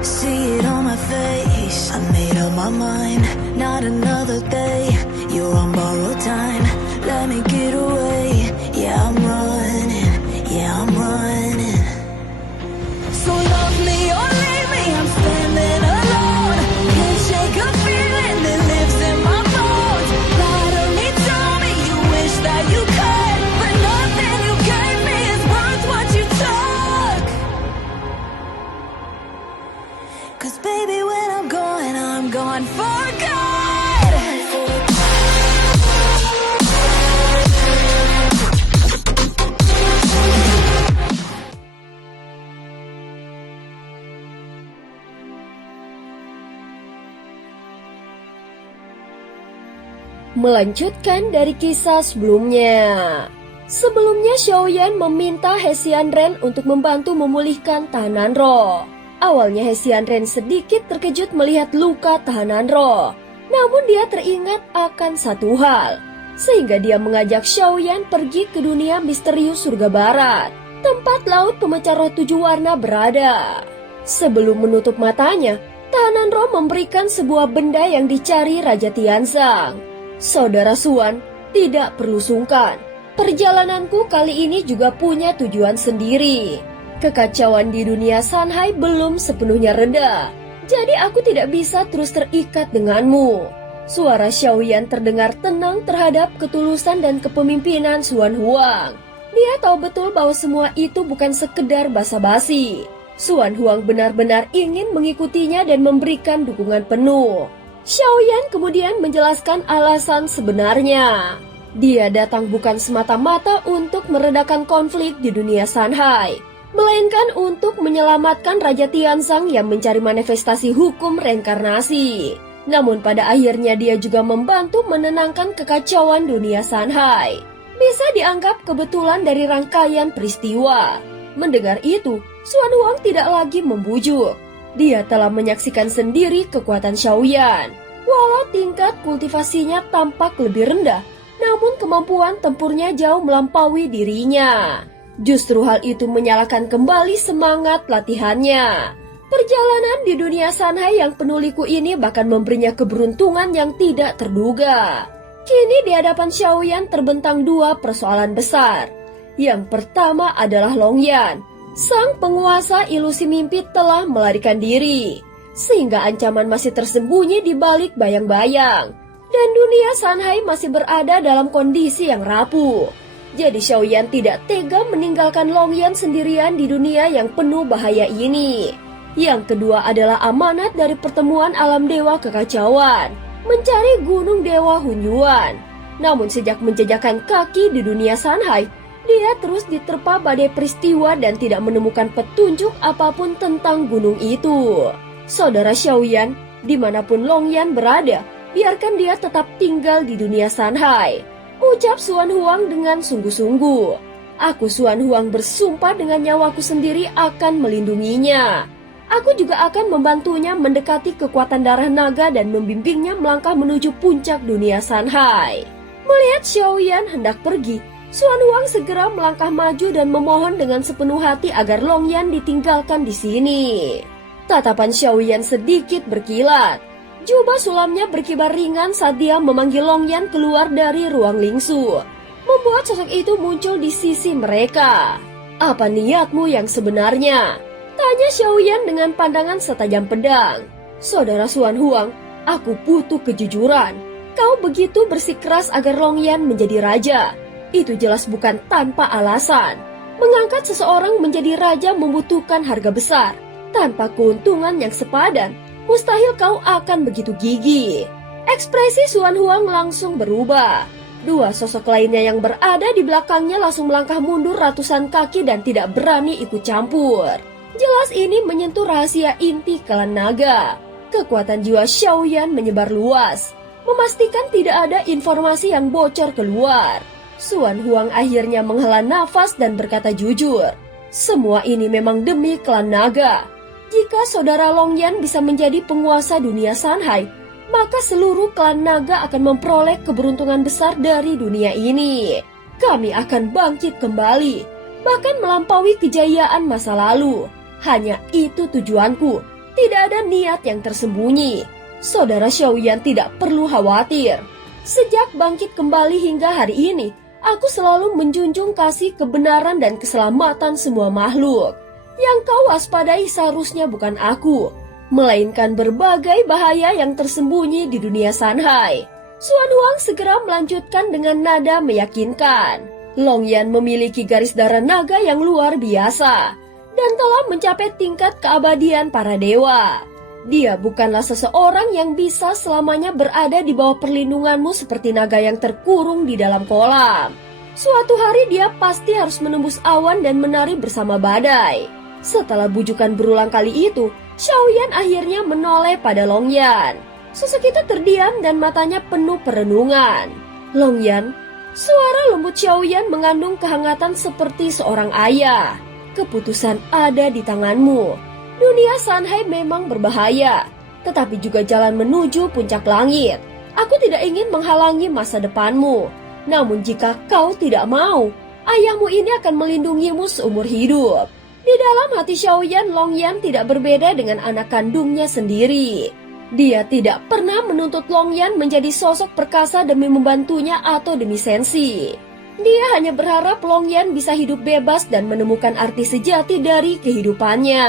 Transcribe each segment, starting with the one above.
See it on my face, I made up my mind. Not another day, you're on borrowed time. Let me get away, yeah I'm running, yeah I'm running. So love me or leave me, I'm standing alone. Can't shake a feeling that lives in my bones. Lie to me, tell me you wish that you could, but nothing you gave me is worth what you took. 'Cause baby when I'm gone for good. Melanjutkan dari kisah sebelumnya. Sebelumnya Xiaoyan meminta He Xianren untuk membantu memulihkan tahanan roh. Awalnya He Xianren sedikit terkejut melihat luka tahanan roh. Namun dia teringat akan satu hal, sehingga dia mengajak Xiaoyan pergi ke dunia misterius surga barat, tempat laut pemecah roh 7 warna berada. Sebelum menutup matanya, tahanan roh memberikan sebuah benda yang dicari Raja Tianzang. Saudara Xuan, tidak perlu sungkan. Perjalananku kali ini juga punya tujuan sendiri. Kekacauan di dunia Sanhai belum sepenuhnya reda, jadi aku tidak bisa terus terikat denganmu. Suara Xiaoyan terdengar tenang terhadap ketulusan dan kepemimpinan Xuan Huang. Dia tahu betul bahwa semua itu bukan sekedar basa-basi. Xuan Huang benar-benar ingin mengikutinya dan memberikan dukungan penuh. Xiaoyan kemudian menjelaskan alasan sebenarnya. Dia datang bukan semata-mata untuk meredakan konflik di dunia Sanhai, melainkan untuk menyelamatkan Raja Tianzang yang mencari manifestasi hukum reinkarnasi. Namun pada akhirnya dia juga membantu menenangkan kekacauan dunia Sanhai. Bisa dianggap kebetulan dari rangkaian peristiwa. Mendengar itu, Xuan Huang tidak lagi membujuk. Dia telah menyaksikan sendiri kekuatan Xiaoyan. Walau tingkat kultivasinya tampak lebih rendah, namun kemampuan tempurnya jauh melampaui dirinya. Justru hal itu menyalakan kembali semangat latihannya. Perjalanan di dunia Sanhai yang penuh liku ini bahkan memberinya keberuntungan yang tidak terduga. Kini di hadapan Xiaoyan terbentang 2 persoalan besar. Yang pertama adalah Longyan. Sang penguasa ilusi mimpi telah melarikan diri, sehingga ancaman masih tersembunyi di balik bayang-bayang. Dan dunia Sanhai masih berada dalam kondisi yang rapuh. Jadi Xiaoyan tidak tega meninggalkan Longyan sendirian di dunia yang penuh bahaya ini. Yang kedua adalah amanat dari pertemuan alam dewa kekacauan, mencari gunung dewa Hunyuan. Namun sejak menjejakkan kaki di dunia Sanhai, dia terus diterpa badai peristiwa dan tidak menemukan petunjuk apapun tentang gunung itu. Saudara Xiaoyan, dimanapun Longyan berada, biarkan dia tetap tinggal di dunia Sanhai. Ucap Xuan Huang dengan sungguh-sungguh. Aku Xuan Huang bersumpah dengan nyawaku sendiri akan melindunginya. Aku juga akan membantunya mendekati kekuatan darah naga dan membimbingnya melangkah menuju puncak dunia Sanhai. Melihat Xiaoyan hendak pergi, Xuan Huang segera melangkah maju dan memohon dengan sepenuh hati agar Longyan ditinggalkan di sini. Tatapan Xiaoyan sedikit berkilat. Jubah sulamnya berkibar ringan saat dia memanggil Longyan keluar dari ruang lingsu, membuat sosok itu muncul di sisi mereka. Apa niatmu yang sebenarnya? Tanya Xiaoyan dengan pandangan setajam pedang. Saudara Xuan Huang, aku butuh kejujuran. Kau begitu bersikeras agar Longyan menjadi raja. Itu jelas bukan tanpa alasan. Mengangkat seseorang menjadi raja membutuhkan harga besar. Tanpa keuntungan yang sepadan, mustahil kau akan begitu gigih. Ekspresi Xuan Huang langsung berubah. 2 sosok lainnya yang berada di belakangnya langsung melangkah mundur ratusan kaki dan tidak berani ikut campur. Jelas ini menyentuh rahasia inti klan naga. Kekuatan jiwa Xiaoyan menyebar luas, memastikan tidak ada informasi yang bocor keluar. Xuan Huang akhirnya menghela nafas dan berkata jujur, semua ini memang demi klan naga. Jika saudara Longyan bisa menjadi penguasa dunia Sanhai, maka seluruh klan naga akan memperoleh keberuntungan besar dari dunia ini. Kami akan bangkit kembali, bahkan melampaui kejayaan masa lalu. Hanya itu tujuanku, Tidak ada niat yang tersembunyi. Saudara Xiaoyan tidak perlu khawatir. Sejak bangkit kembali hingga hari ini, aku selalu menjunjung kasih kebenaran dan keselamatan semua makhluk. Yang kau waspadai seharusnya bukan aku, melainkan berbagai bahaya yang tersembunyi di dunia Sanhai. Xuan Huang segera melanjutkan dengan nada meyakinkan. Longyan memiliki garis darah naga yang luar biasa dan telah mencapai tingkat keabadian para dewa. Dia bukanlah seseorang yang bisa selamanya berada di bawah perlindunganmu seperti naga yang terkurung di dalam kolam. Suatu hari dia pasti harus menembus awan dan menari bersama badai. Setelah bujukan berulang kali itu, Xiaoyan akhirnya menoleh pada Longyan. Sosok itu terdiam dan matanya penuh perenungan. Longyan, suara lembut Xiaoyan mengandung kehangatan seperti seorang ayah. Keputusan ada di tanganmu. Dunia Sanhai memang berbahaya, tetapi juga jalan menuju puncak langit. Aku tidak ingin menghalangi masa depanmu. Namun jika kau tidak mau, ayahmu ini akan melindungimu seumur hidup. Di dalam hati Xiaoyan, Longyan tidak berbeda dengan anak kandungnya sendiri. Dia tidak pernah menuntut Longyan menjadi sosok perkasa demi membantunya atau demi sensi. Dia hanya berharap Longyan bisa hidup bebas dan menemukan arti sejati dari kehidupannya.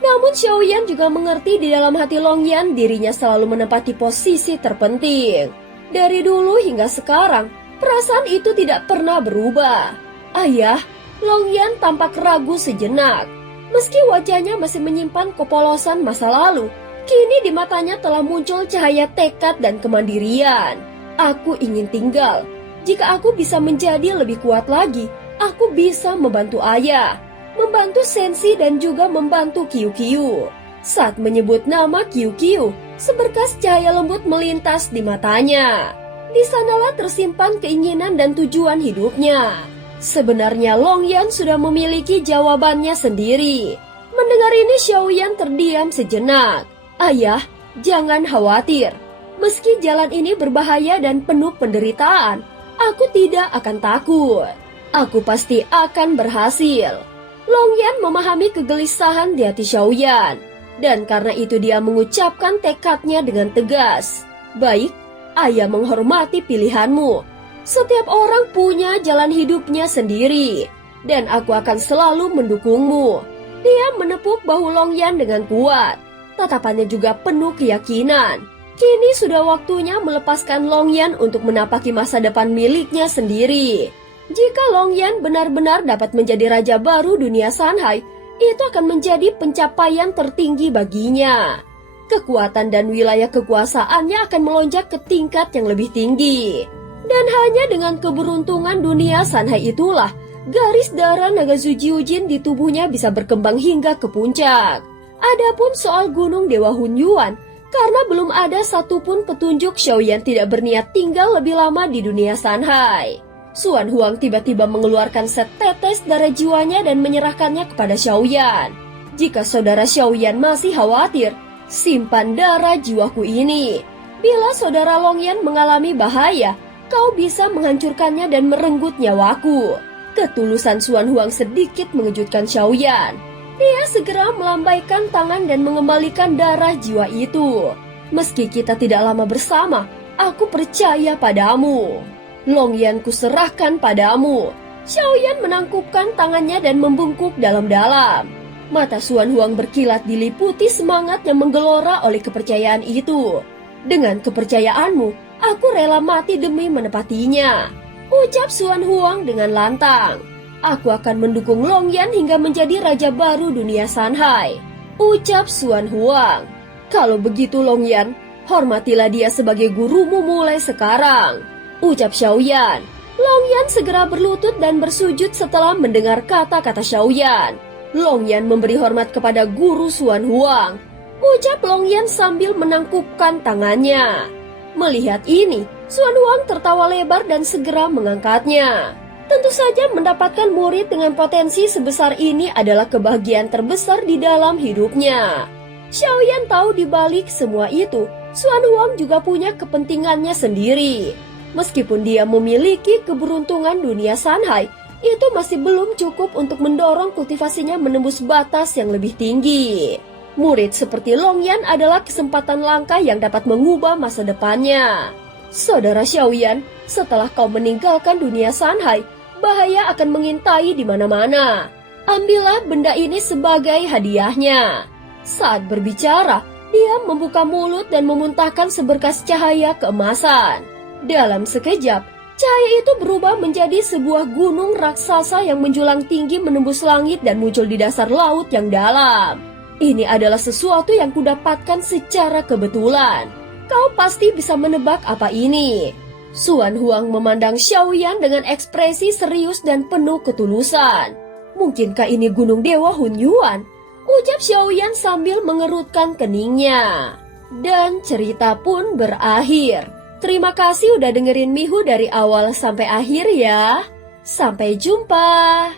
Namun Xiaoyan juga mengerti di dalam hati Longyan dirinya selalu menempati posisi terpenting. Dari dulu hingga sekarang, perasaan itu tidak pernah berubah. Ayah, Longyan tampak ragu sejenak. Meski wajahnya masih menyimpan kepolosan masa lalu, kini di matanya telah muncul cahaya tekad dan kemandirian. Aku ingin tinggal. Jika aku bisa menjadi lebih kuat lagi, aku bisa membantu ayah, membantu Sensi dan juga membantu Kiyu-Kiyu. Saat menyebut nama Kiyu-Kiyu, seberkas cahaya lembut melintas di matanya. Di sanalah tersimpan keinginan dan tujuan hidupnya. Sebenarnya Longyan sudah memiliki jawabannya sendiri. Mendengar ini Xiaoyan terdiam sejenak. Ayah, jangan khawatir. Meski jalan ini berbahaya dan penuh penderitaan, aku tidak akan takut. Aku pasti akan berhasil. Longyan memahami kegelisahan di hati Xiaoyan, dan karena itu dia mengucapkan tekadnya dengan tegas. Baik, ayah menghormati pilihanmu. Setiap orang punya jalan hidupnya sendiri, dan aku akan selalu mendukungmu. Dia menepuk bahu Longyan dengan kuat. Tatapannya juga penuh keyakinan. Kini sudah waktunya melepaskan Longyan untuk menapaki masa depan miliknya sendiri. Jika Longyan benar-benar dapat menjadi raja baru dunia Sanhai, itu akan menjadi pencapaian tertinggi baginya. Kekuatan dan wilayah kekuasaannya akan melonjak ke tingkat yang lebih tinggi. Dan hanya dengan keberuntungan dunia Sanhai itulah, garis darah naga Zujiujin di tubuhnya bisa berkembang hingga ke puncak. Adapun soal gunung Dewa Hunyuan, karena belum ada satupun petunjuk Xiaoyan tidak berniat tinggal lebih lama di dunia Sanhai. Xuan Huang tiba-tiba mengeluarkan setetes darah jiwanya dan menyerahkannya kepada Xiaoyan. Jika saudara Xiaoyan masih khawatir, simpan darah jiwaku ini. Bila saudara Longyan mengalami bahaya, kau bisa menghancurkannya dan merenggut nyawaku. Ketulusan Xuan Huang sedikit mengejutkan Xiaoyan. Dia segera melambaikan tangan dan mengembalikan darah jiwa itu. Meski kita tidak lama bersama, aku percaya padamu. Longyan kuserahkan padamu. Xiaoyan menangkupkan tangannya dan membungkuk dalam-dalam. Mata Xuan Huang berkilat diliputi semangat yang menggelora oleh kepercayaan itu. Dengan kepercayaanmu, aku rela mati demi menepatinya, ucap Xuan Huang dengan lantang. Aku akan mendukung Longyan hingga menjadi raja baru dunia Sanhai, ucap Xuan Huang. Kalau begitu Longyan, hormatilah dia sebagai gurumu mulai sekarang, ucap Xiaoyan. Longyan segera berlutut dan bersujud setelah mendengar kata-kata Xiaoyan. Longyan memberi hormat kepada guru Xuan Huang, ucap Longyan sambil menangkupkan tangannya. Melihat ini, Xuan Huang tertawa lebar dan segera mengangkatnya. Tentu saja mendapatkan murid dengan potensi sebesar ini adalah kebahagiaan terbesar di dalam hidupnya. Xiaoyan tahu di balik semua itu, Xuan Huang juga punya kepentingannya sendiri. Meskipun dia memiliki keberuntungan dunia Sanhai, itu masih belum cukup untuk mendorong kultivasinya menembus batas yang lebih tinggi. Murid seperti Long Yan adalah kesempatan langka yang dapat mengubah masa depannya. Saudara Xiaoyan, setelah kau meninggalkan dunia Sanhai, bahaya akan mengintai di mana-mana. Ambillah benda ini sebagai hadiahnya. Saat berbicara, dia membuka mulut dan memuntahkan seberkas cahaya keemasan. Dalam sekejap, cahaya itu berubah menjadi sebuah gunung raksasa yang menjulang tinggi menembus langit dan muncul di dasar laut yang dalam. Ini adalah sesuatu yang kudapatkan secara kebetulan. Kau pasti bisa menebak apa ini. Suan Huang memandang Xiaoyan dengan ekspresi serius dan penuh ketulusan. Mungkinkah ini gunung dewa Hun Yuan? Ucap Xiaoyan sambil mengerutkan keningnya. Dan cerita pun berakhir. Terima kasih udah dengerin Mihu dari awal sampai akhir ya. Sampai jumpa.